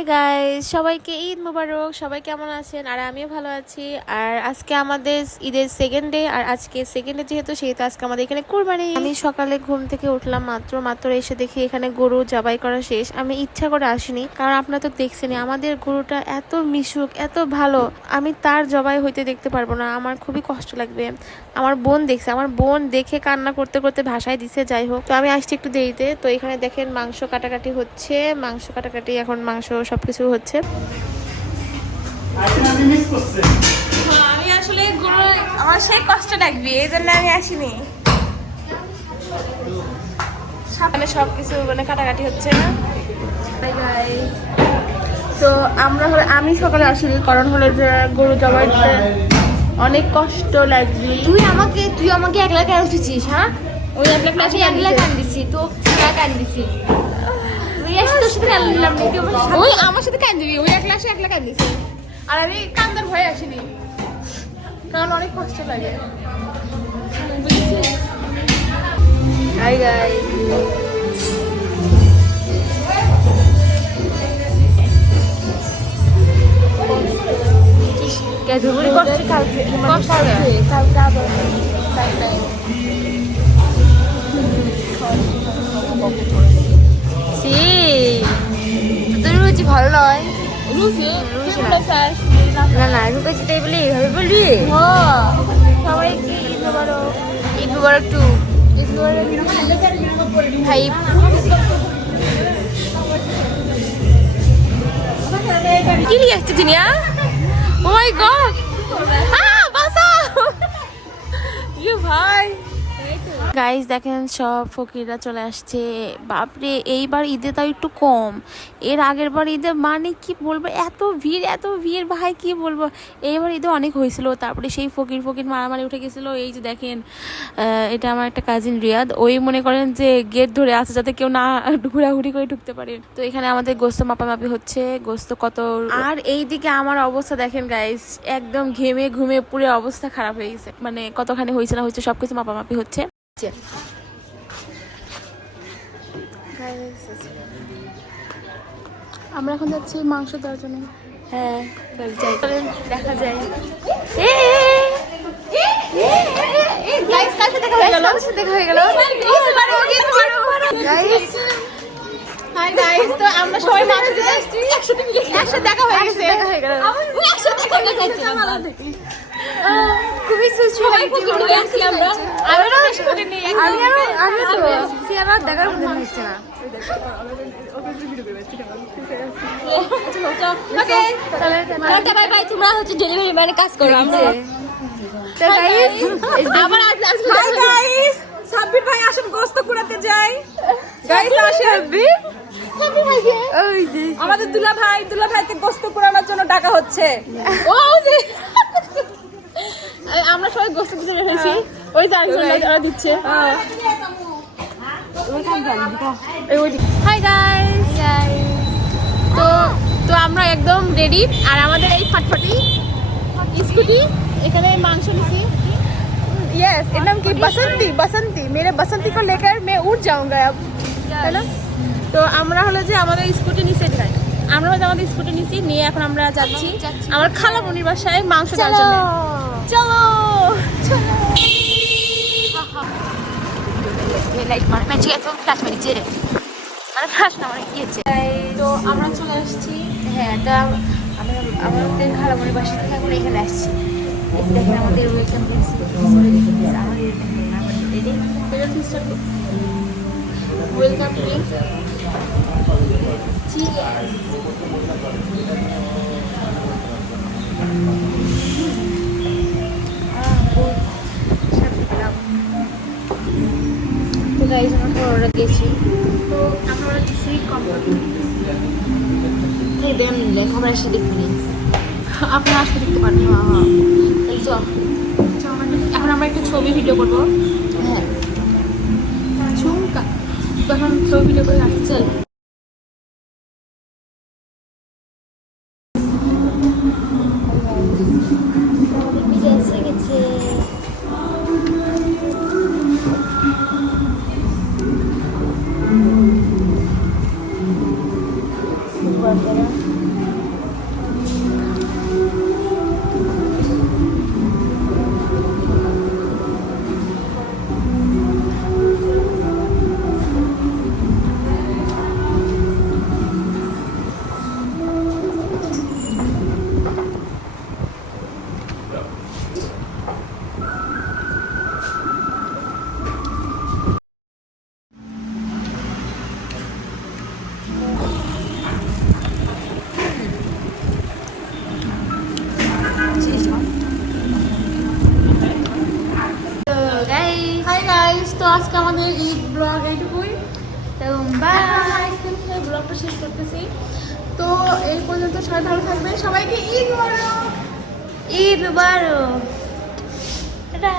Hi guys, সবাইকে ঈদ মোবারক। সবাই কেমন আছেন? আর আমিও ভালো আছি। আর আজকে আমাদের ঈদের সেকেন্ড ডে, আর আজকে সেকেন্ড ডে যেহেতু সেহেতু আজকে আমাদের এখানে কুরবানি। আমি সকালে ঘুম থেকে উঠলাম মাত্র এসে দেখি এখানে গরু জবাই করা শেষ। আমি ইচ্ছা করে আসিনি, কারণ আপনারা তো দেখছেনই আমাদের গরুটা এত মিশুক, এত ভালো, আমি তার জবাই হইতে দেখতে পারবো না, আমার খুবই কষ্ট লাগবে। আমার বোন দেখছে, আমার বোন দেখে কান্না করতে করতে ভাষায় দিছে। যাই হোক, তো আমি আসছি একটু দেরিতে। তো এখানে দেখেন মাংস কাটাকাটি হচ্ছে, মাংস কাটাকাটি, এখন মাংস সবকিছু হচ্ছে। আমি আসলে গরু আমার সেই কষ্ট লাগবে, এই জন্য আমি আসিনি। সামনে সবকিছু মানে কাটাকাটি হচ্ছে না। তো আমি সকালে আসিনি, কারণ হলো যে গরু জবাই দিতে অনেক কষ্ট লাগবে। তুই আমাকে একলা কেন উঠেছিস? হ্যাঁ, ওই একলা কান্দিছি তো, কান্দিছি ওই আমার সাথে কান্দিবি, ওই একলা কান্দিছি। আর আমি কান্দার ভয়ে আসিনি, কারণ অনেক কষ্ট লাগে। হাই গাইস, ভালো নয়। না না, রুপেছি তাই বলি এইভাবে বলবি? সবাই ঈদ মোবারক। ঈদ মুবারক টু। ঈদ মোবারক 5। কি লিয়ে আসছে জিনিয়া? ও মাই গড, বাঁচাও ইউ ভাই। গাইস দেখেন, সব ফকিররা চলে আসছে। বাপরে, এইবার ঈদে তাও একটু কম, এর আগের বার ঈদে মানে কি বলবো, এত ভিড় ভাই, কি বলবো। এইবার ঈদে অনেক হয়েছিল। তারপরে সেই ফকির মারামারি উঠে গেছিল। এই যে দেখেন, এটা আমার একটা কাজিন রিয়াদ, ওই মনে করেন যে গেট ধরে আছে যাতে কেউ না ঘোরাঘুরি করে ঢুকতে পারে। তো এখানে আমাদের গোস্ত মাপামাপি হচ্ছে, গোস্ত কত। আর এইদিকে আমার অবস্থা দেখেন গাইস, একদম ঘেমে ঘুমে পুরো অবস্থা খারাপ হয়ে গেছে। মানে কতখানি হয়েছে না হয়েছে সবকিছু মাপামাপি হচ্ছে। আমরা এখন যাচ্ছি মাংস দেওয়ার জন্য। হ্যাঁ, দেখা যায়। দেখা হয়ে গেল। হাই গাইস, তো আমরা সবাই মাংস দিতে আসছি, একসাথে দেখা হয়ে গেছে। খুবই সুস্থ দেখার মধ্যে হচ্ছে না। তোমরা হচ্ছে ডেলিভারি ম্যানে কাজ করো। সাব্বির ভাই আসুন, গোস্ত কুড়াতে যাই। গাইস আসেন, আমাদের দুলা ভাইকে গোস্ত কুড়ানোর জন্য ডাকা হচ্ছে। আমরা সবাই গোস্ত দিতে হয়েছি, ওই যে ওরা দিচ্ছে। হাই গাইস, তো আমরা একদম রেডি। আর আমাদের এই ফটফটি স্কুটি, এখানে মাংস নিছি। यस, এর নাম কি? बसंती। मेरे बसंती को लेकर मैं उठ जाऊंगा अब, है ना? তো আমরা হলো যে আমাদের স্কুটি নিচে যাই, আমরা হয়তো আমাদের স্কুটি নিছি নিয়ে এখন আমরা যাচ্ছি আমার খালামণির বাসায় মাংস দেওয়ার জন্য। চলো তো আমরা চলে আসছি। হ্যাঁ, তা আমাদের খালামণির বাসা থেকে এখন এখানে আসছি। দেখেন আমাদের ওয়েলকাম ওয়েলকাম ড্রিঙ্কস। তো গাইস, আমরা অর্ডার দিয়েছি। তো আমরা দিচ্ছি কমফর্ট। খবর আসলে দেখবি আপনারা আসতে দেখতে পারেন। এখন আমরা একটা ছবি ভিডিও করবো। হ্যাঁ, ঝুমকা, তখন ছবি ভিডিও করে রাখতে চল। গেছে হাই গাইস, তো আজকে আমাদের ঈদ ব্লগ এইটুকুই। তো বাই। আইসক্রিম খেয়ে ব্লগটা শেষ করতেছি। তো এই পর্যন্ত সবাই ভালো থাকবেন, সবাইকে ঈদ মোবারক। ঈদ মুবারক। টাটা।